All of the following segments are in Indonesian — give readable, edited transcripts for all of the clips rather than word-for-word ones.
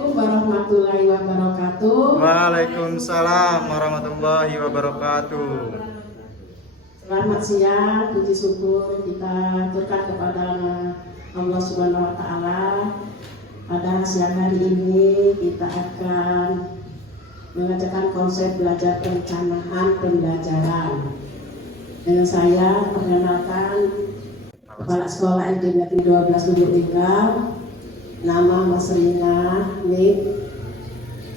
Assalamualaikum warahmatullahi wabarakatuh. Waalaikumsalam warahmatullahi wabarakatuh. Selamat siang, puji syukur kita aturkan kepada Allah Subhanahu wa Ta'ala. Pada siang hari ini kita akan mengajarkan konsep belajar perencanaan pembelajaran. Dengan saya perkenalkan Kepala Sekolah SD Negeri 12 Lubuk Linggau, nama Mas Rina, NIK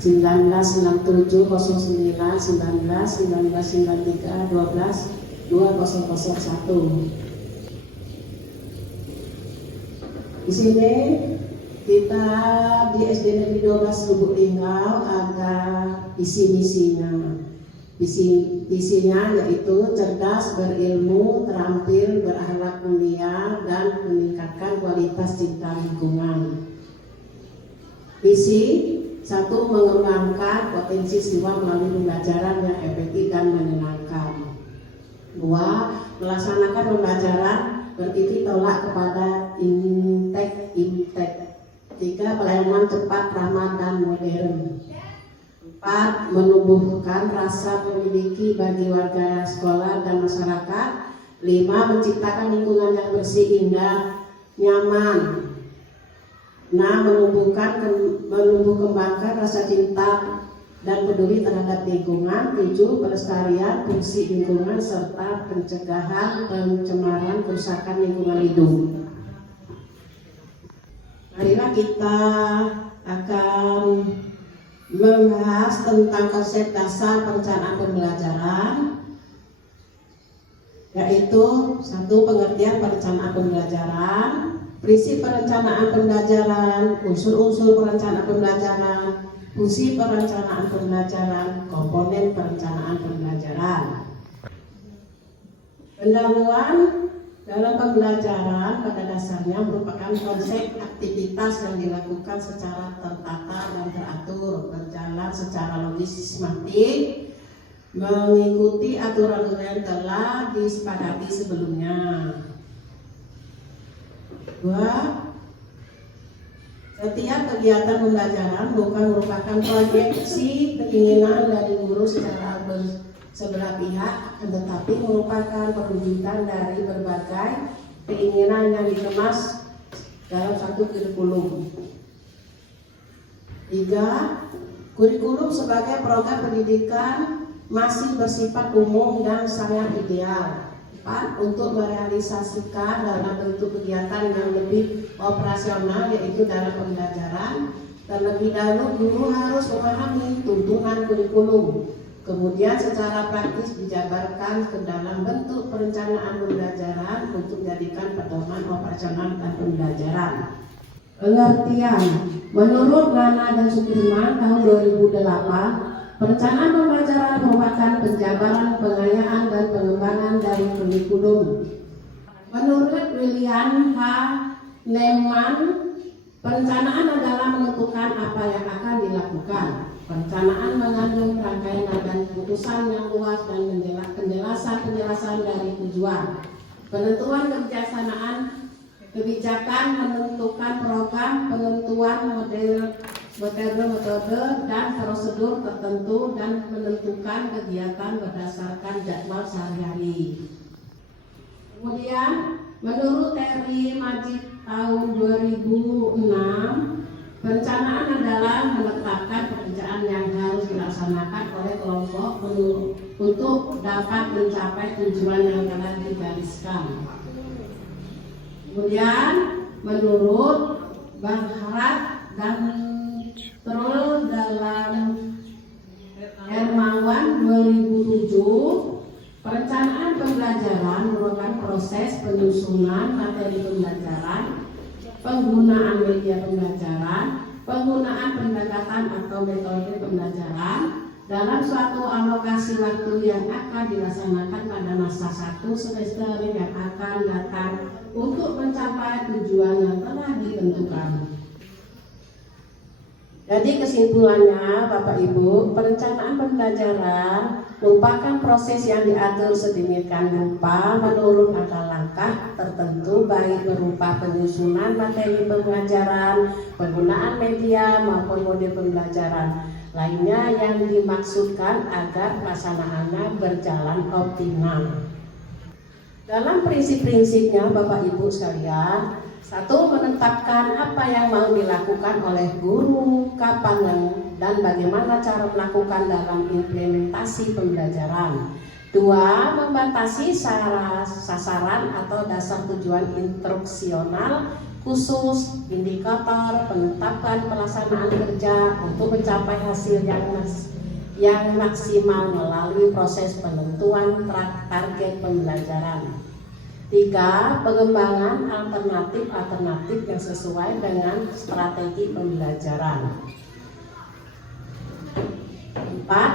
19671993122001. Di sini kita di SD Negeri 12 Lubuk Linggau ada visi-misinya. Visinya yaitu cerdas, berilmu, terampil, berakhlak mulia, dan meningkatkan kualitas cinta lingkungan. Visi 1. Mengembangkan potensi siswa melalui pembelajaran yang efektif dan menyenangkan. 2. Melaksanakan pembelajaran bertitik tolak kepada impact. 3. Pelayanan cepat, ramah, dan modern. 4. Menumbuhkan rasa memiliki bagi warga sekolah dan masyarakat. 5. Menciptakan lingkungan yang bersih, indah, nyaman. 6. Menumbuh kembangkan rasa cinta dan peduli terhadap lingkungan. 7. Pelestarian fungsi lingkungan serta pencegahan pencemaran kerusakan lingkungan hidup. Marilah kita akan membahas tentang konsep dasar perencanaan pembelajaran, yaitu 1. Pengertian perencanaan pembelajaran, prinsip perencanaan pembelajaran, unsur-unsur perencanaan pembelajaran, fungsi perencanaan pembelajaran, komponen perencanaan pembelajaran. Pendahuluan dalam pembelajaran pada dasarnya merupakan konsep aktivitas yang dilakukan secara tertata dan teratur, berjalan secara logis sistematik, mengikuti aturan yang telah disepakati sebelumnya. 2. Setiap kegiatan pembelajaran bukan merupakan proyeksi keinginan dari guru secara sebelah pihak, tetapi merupakan perwujudan dari berbagai keinginan yang dikemas dalam satu kurikulum. 3. Kurikulum sebagai program pendidikan masih bersifat umum dan sangat ideal. 4. Untuk merealisasikan dalam bentuk kegiatan yang lebih operasional, yaitu dalam pembelajaran, terlebih dahulu guru harus memahami tuntunan kurikulum. Kemudian secara praktis dijabarkan ke dalam bentuk perencanaan pembelajaran untuk dijadikan pedoman operasional dan pembelajaran. Pengertian. Menurut Lana dan Sudirman tahun 2008, perencanaan pembelajaran merupakan penjabaran, pengayaan, dan pengembangan dari kurikulum. Menurut William H. Neumann, perencanaan adalah menentukan apa yang akan dilakukan. Perencanaan mengandung rangkaian dan keputusan yang luas dan penjelasan dari tujuan. Penentuan kebijaksanaan, kebijakan, menentukan program, penentuan metode dan prosedur tertentu, dan menentukan kegiatan berdasarkan jadwal sehari-hari. Kemudian, menurut Terry Majid tahun 2006, perencanaan adalah menetapkan pekerjaan yang harus dilaksanakan oleh kelompok untuk dapat mencapai tujuan yang telah digariskan. Kemudian, menurut Bang Harad dan Trul dalam Hermawan 2007, perencanaan pembelajaran merupakan proses penyusunan materi pembelajaran, penggunaan media pembelajaran, penggunaan pendekatan atau metode pembelajaran dalam suatu alokasi waktu yang akan dilaksanakan pada masa 1 semester yang akan datang untuk mencapai tujuan yang telah ditentukan. Jadi kesimpulannya Bapak Ibu, perencanaan pembelajaran merupakan proses yang diatur sedemikian rupa menurut langkah-langkah tertentu, baik berupa penyusunan materi pembelajaran, penggunaan media maupun model pembelajaran lainnya yang dimaksudkan agar pelaksanaannya berjalan optimal. Dalam prinsip-prinsipnya Bapak Ibu sekalian, satu, menetapkan apa yang mau dilakukan oleh guru, kapan dan bagaimana cara melakukan dalam implementasi pembelajaran. Dua, membatasi sasaran atau dasar tujuan instruksional khusus, indikator, penetapan pelaksanaan kerja untuk mencapai hasil yang maksimal melalui proses penentuan target pembelajaran. Tiga, pengembangan alternatif yang sesuai dengan strategi pembelajaran. Empat,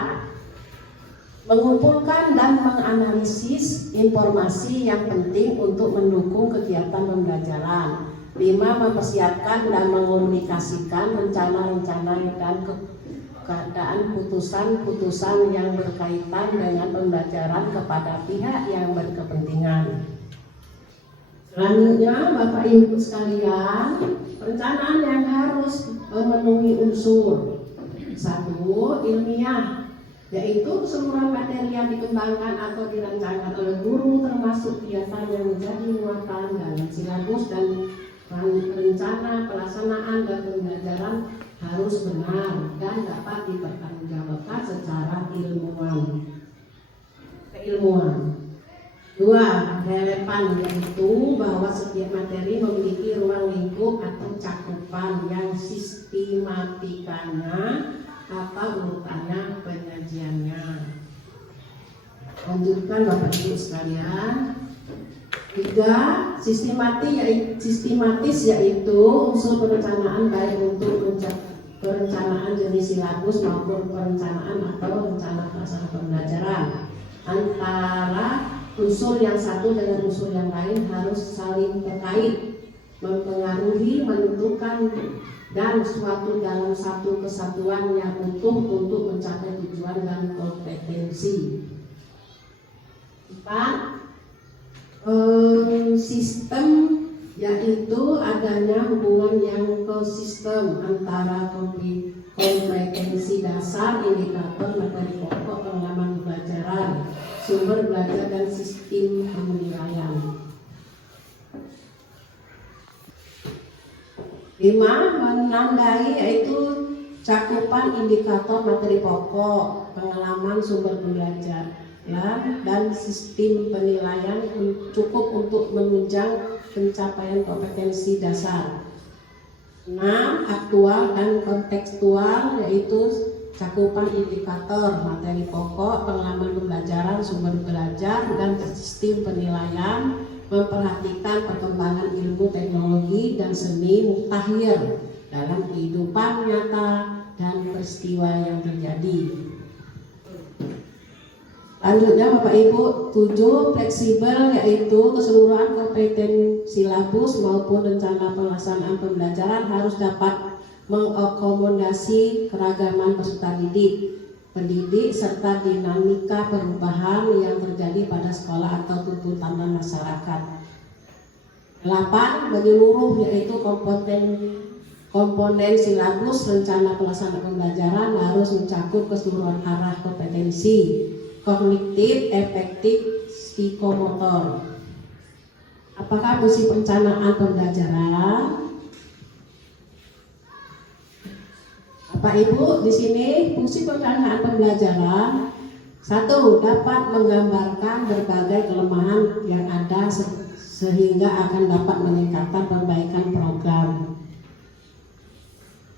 mengumpulkan dan menganalisis informasi yang penting untuk mendukung kegiatan pembelajaran. Lima, mempersiapkan dan mengomunikasikan rencana-rencana dan keadaan putusan-putusan yang berkaitan dengan pembelajaran kepada pihak yang berkepentingan. Selanjutnya Bapak Ibu sekalian, perencanaan yang harus memenuhi unsur. Satu, ilmiah, yaitu keseluruhan materi yang dikembangkan atau dirancangkan oleh guru termasuk kegiatan yang menjadi muatan dalam silabus dan rencana pelaksanaan dan pembelajaran harus benar dan dapat dipertanggungjawabkan secara keilmuan. Dua, relevan, yaitu bahwa setiap materi memiliki ruang lingkup atau cakupan yang sistematikanya atau urutannya penyajiannya. Lanjutkan Bapak Ibu sekalian. Tiga, sistematis yaitu unsur perencanaan baik untuk perencanaan jenis silabus maupun perencanaan atau rencana pelaksanaan pembelajaran. Antara unsur yang satu dengan unsur yang lain harus saling terkait, mempengaruhi, menentukan dan suatu dalam satu kesatuan yang utuh untuk mencapai tujuan dan kompetensi. Empat, sistem yaitu adanya hubungan yang konsisten antara kompetensi dasar, indikator, materi pokok, pengalaman pembelajaran, sumber belajar dan sistem penilaian. 5. Menandai yaitu cakupan indikator materi pokok, pengalaman sumber belajar dan sistem penilaian cukup untuk menunjang pencapaian kompetensi dasar. 6. Aktual dan kontekstual yaitu cakupan indikator materi pokok, pengalaman pembelajaran, sumber belajar dan sistem penilaian, memperhatikan perkembangan ilmu, teknologi dan seni mutakhir dalam kehidupan nyata dan peristiwa yang terjadi. Lanjutnya Bapak Ibu, 7. Fleksibel yaitu keseluruhan kompeten silabus maupun rencana pelaksanaan pembelajaran harus dapat mengakomodasi keragaman peserta pendidik serta dinamika perubahan yang terjadi pada sekolah atau tuntutan masyarakat. 8. Menyeluruh yaitu komponen silabus rencana pelaksanaan pembelajaran harus mencakup keseluruhan arah kompetensi kognitif, efektif, psikomotor. Apakah fungsi perencanaan pembelajaran? Bapak Ibu, di sini fungsi perencanaan pembelajaran 1. Dapat menggambarkan berbagai kelemahan yang ada sehingga akan dapat meningkatkan perbaikan program.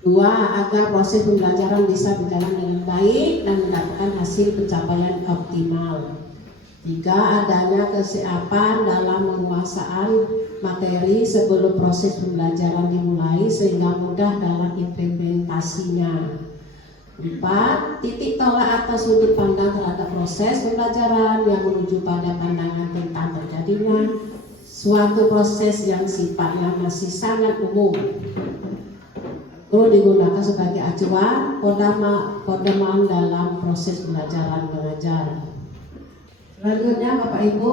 2. Agar proses pembelajaran bisa berjalan dengan baik dan mendapatkan hasil pencapaian optimal. 3. Adanya kesiapan dalam penguasaan materi sebelum proses pembelajaran dimulai sehingga mudah dalam implementasinya. 4. Titik tolak atau sudut pandang terhadap proses pembelajaran yang menuju pada pandangan tentang terjadinya suatu proses yang sifatnya masih sangat umum. 5. perlu digunakan sebagai acuan pedoman dalam proses belajar mengajar. Selanjutnya Bapak Ibu,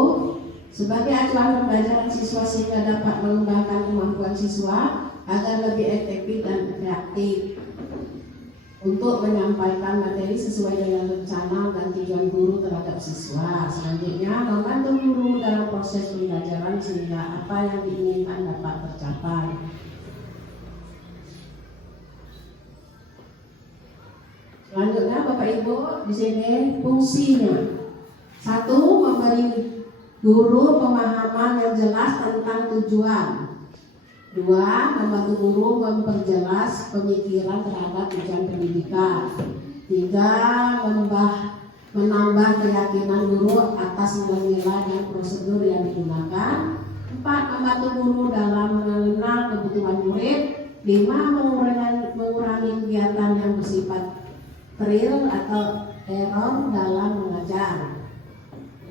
sebagai acuan pembelajaran siswa sehingga dapat mengembangkan kemampuan siswa agar lebih efektif dan kreatif untuk menyampaikan materi sesuai dengan rencana dan tujuan guru terhadap siswa. Selanjutnya, membantu guru dalam proses pembelajaran sehingga apa yang diinginkan dapat tercapai. Selanjutnya Bapak Ibu, di sini fungsinya. 1. Memberi guru pemahaman yang jelas tentang tujuan. 2. Membantu guru memperjelas pemikiran terhadap tujuan pendidikan. 3. Menambah keyakinan guru atas nilai-nilai dan prosedur yang digunakan. 4. Membantu guru dalam mengenal kebutuhan murid. 5. Mengurangi kegiatan yang bersifat trial atau error dalam mengajar.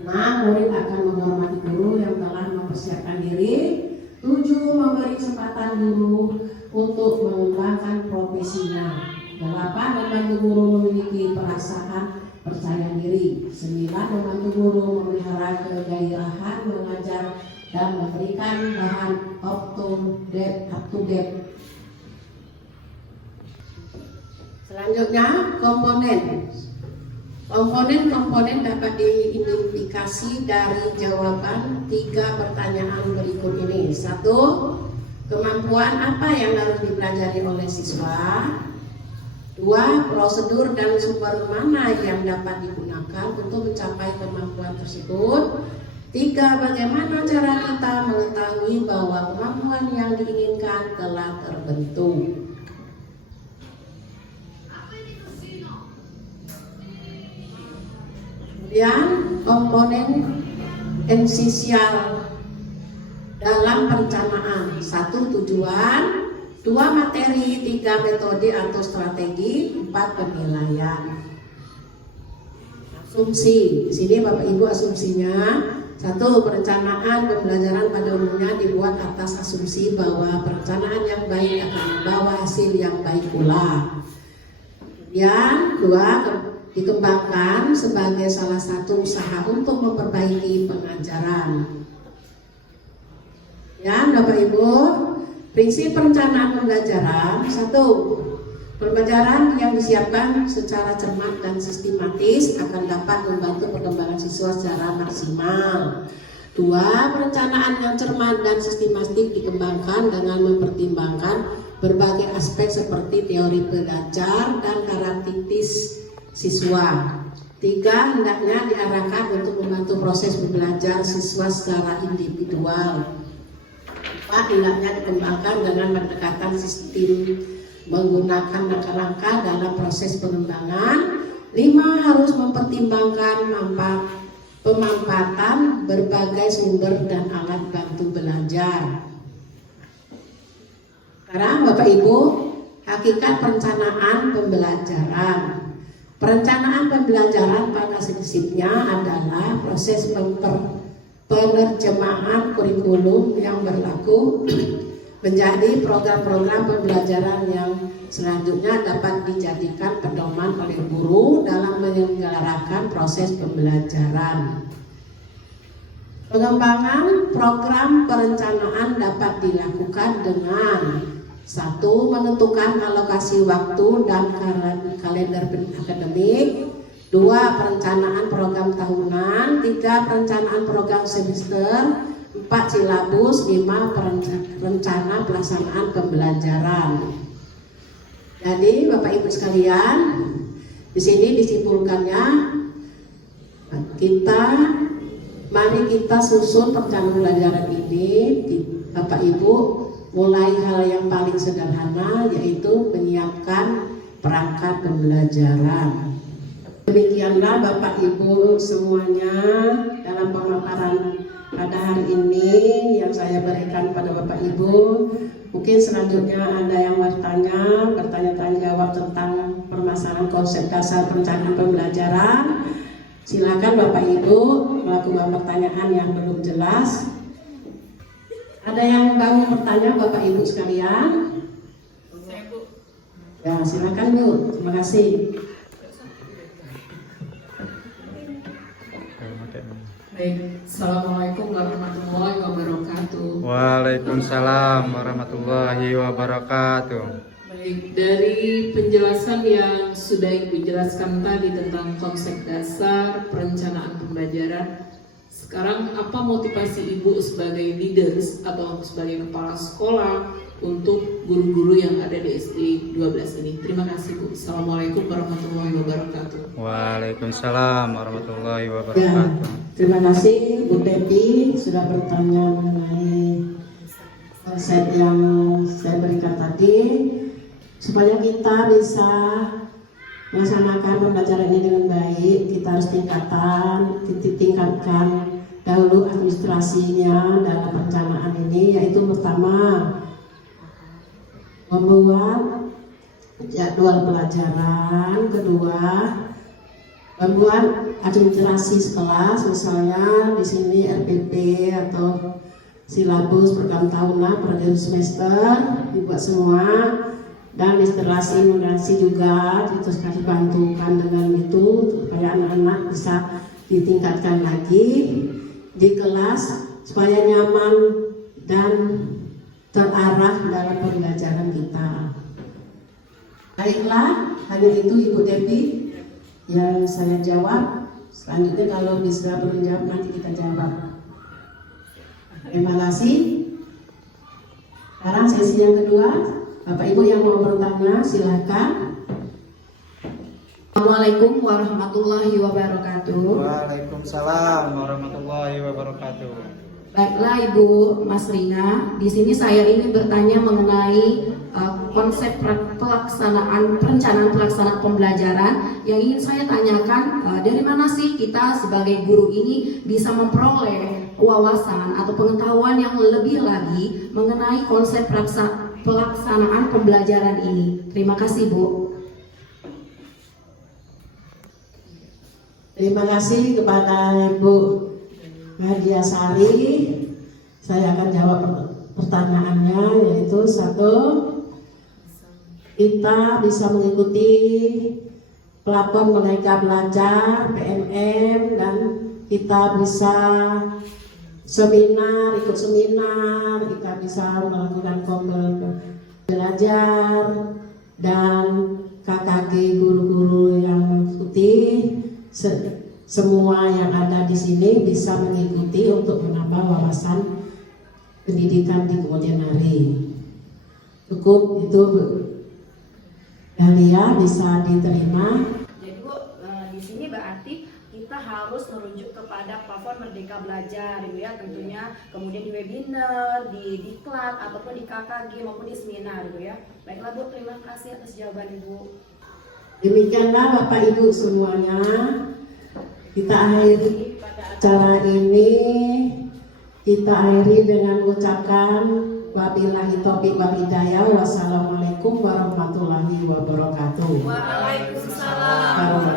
6. Murid akan menghormati guru yang telah mempersiapkan diri. 7. Memberi kesempatan guru untuk mengembangkan profesinya. 8. Membantu guru memiliki perasaan percaya diri. 9. Membantu guru memelihara kegairahan mengajar dan memberikan bahan up to date. Selanjutnya, komponen dapat diidentifikasi dari jawaban 3 pertanyaan berikut ini. 1. Kemampuan apa yang harus dipelajari oleh siswa? 2. Prosedur dan sumber mana yang dapat digunakan untuk mencapai kemampuan tersebut? 3. Bagaimana cara kita mengetahui bahwa kemampuan yang diinginkan telah terbentuk? Kemudian komponen esensial dalam perencanaan. 1. Tujuan. 2. Materi. 3. Metode atau strategi. 4. Penilaian. Asumsi. Di sini Bapak Ibu asumsinya. 1. Perencanaan pembelajaran pada umumnya dibuat atas asumsi bahwa perencanaan yang baik akan membawa hasil yang baik pula. Kemudian 2. Dikembangkan sebagai salah satu usaha untuk memperbaiki pengajaran. Ya, Bapak Ibu, prinsip perencanaan pembelajaran. 1. Pembelajaran yang disiapkan secara cermat dan sistematis akan dapat membantu perkembangan siswa secara maksimal. 2. Perencanaan yang cermat dan sistematis dikembangkan dengan mempertimbangkan berbagai aspek seperti teori belajar dan karakteristik siswa. 3. Hendaknya diarahkan untuk membantu proses belajar siswa secara individual. 4. Hendaknya dikembangkan dengan pendekatan sistem menggunakan langkah-langkah dalam proses pengembangan. 5. Harus mempertimbangkan pemanfaatan berbagai sumber dan alat bantu belajar. Sekarang Bapak Ibu, hakikat perencanaan pembelajaran. Perencanaan pembelajaran pada prinsipnya adalah proses penerjemahan kurikulum yang berlaku menjadi program-program pembelajaran yang selanjutnya dapat dijadikan pedoman oleh guru dalam menyelenggarakan proses pembelajaran. Pengembangan program perencanaan dapat dilakukan dengan 1. Menentukan alokasi waktu dan kalender akademik. 2. Perencanaan program tahunan. 3. Perencanaan program semester. 4. Silabus. 5. Rencana pelaksanaan pembelajaran. Jadi Bapak Ibu sekalian, di sini disimpulkannya mari kita susun perencanaan pembelajaran ini, Bapak Ibu. Mulai hal yang paling sederhana, yaitu menyiapkan perangkat pembelajaran. Demikianlah Bapak Ibu semuanya dalam pemaparan pada hari ini yang saya berikan pada Bapak Ibu. Mungkin selanjutnya ada yang bertanya jawab tentang permasalahan konsep dasar perencanaan pembelajaran. Silakan Bapak Ibu melakukan pertanyaan yang belum jelas. Ada yang mau bertanya Bapak Ibu sekalian? Ya, silakan Yuk. Terima kasih. Baik, Assalamualaikum warahmatullahi wabarakatuh. Waalaikumsalam warahmatullahi wabarakatuh. Baik, dari penjelasan yang sudah Ibu jelaskan tadi tentang konsep dasar perencanaan pembelajaran, sekarang apa motivasi Ibu sebagai leaders atau sebagai kepala sekolah untuk guru-guru yang ada di SD 12 ini? Terima kasih Bu. Assalamualaikum warahmatullahi wabarakatuh. Waalaikumsalam warahmatullahi Ya, wabarakatuh. terima kasih Bu Devi sudah bertanya mengenai konsep yang saya berikan tadi, supaya kita bisa melaksanakan pembelajaran ini dengan baik. Kita harus tingkatkan dahulu administrasinya dalam perencanaan ini, yaitu pertama membuat jadwal pelajaran, kedua membuat administrasi sekelas, misalnya di sini RPP atau silabus program tahunan per semester dibuat semua, dan literasi juga itu sekali bantukan dengan itu supaya anak-anak bisa ditingkatkan lagi di kelas supaya nyaman dan terarah dalam pembelajaran kita. Baiklah, hanya itu Ibu Devi yang saya jawab. Selanjutnya kalau bisa belum jawab nanti kita jawab. Terima kasih. Sekarang sesi yang kedua, Bapak Ibu yang mau bertanya silakan. Assalamualaikum warahmatullahi wabarakatuh. Waalaikumsalam warahmatullahi wabarakatuh. Baiklah Ibu Mas Rina, di sini saya ingin bertanya mengenai konsep pelaksanaan perencanaan pelaksanaan pembelajaran. Yang ingin saya tanyakan, dari mana sih kita sebagai guru ini bisa memperoleh wawasan atau pengetahuan yang lebih lagi mengenai konsep pelaksanaan pembelajaran ini? Terima kasih Bu. Terima kasih kepada Ibu Nadia Sari. Saya akan jawab pertanyaannya, yaitu satu, kita bisa mengikuti platform Merdeka Belajar PMM, dan kita bisa ikut seminar, kita bisa melakukan belajar, dan KKG guru-guru yang mengikuti. Semua yang ada di sini bisa mengikuti untuk menambah wawasan pendidikan di kemudian hari. Cukup itu Bu Dahlia, bisa diterima. Jadi Bu, di sini berarti kita harus merujuk kepada platform Merdeka Belajar, Ibu ya, tentunya. Kemudian di webinar, di diklat ataupun di KKG maupun di seminar, Ibu ya. Baiklah Bu, terima kasih atas jawaban Ibu. Demikianlah Bapak Ibu semuanya, kita akhiri acara ini. Kita akhiri dengan mengucapkan wabillahi taufiq wal hidayah. Wassalamualaikum warahmatullahi wabarakatuh. Waalaikumsalam.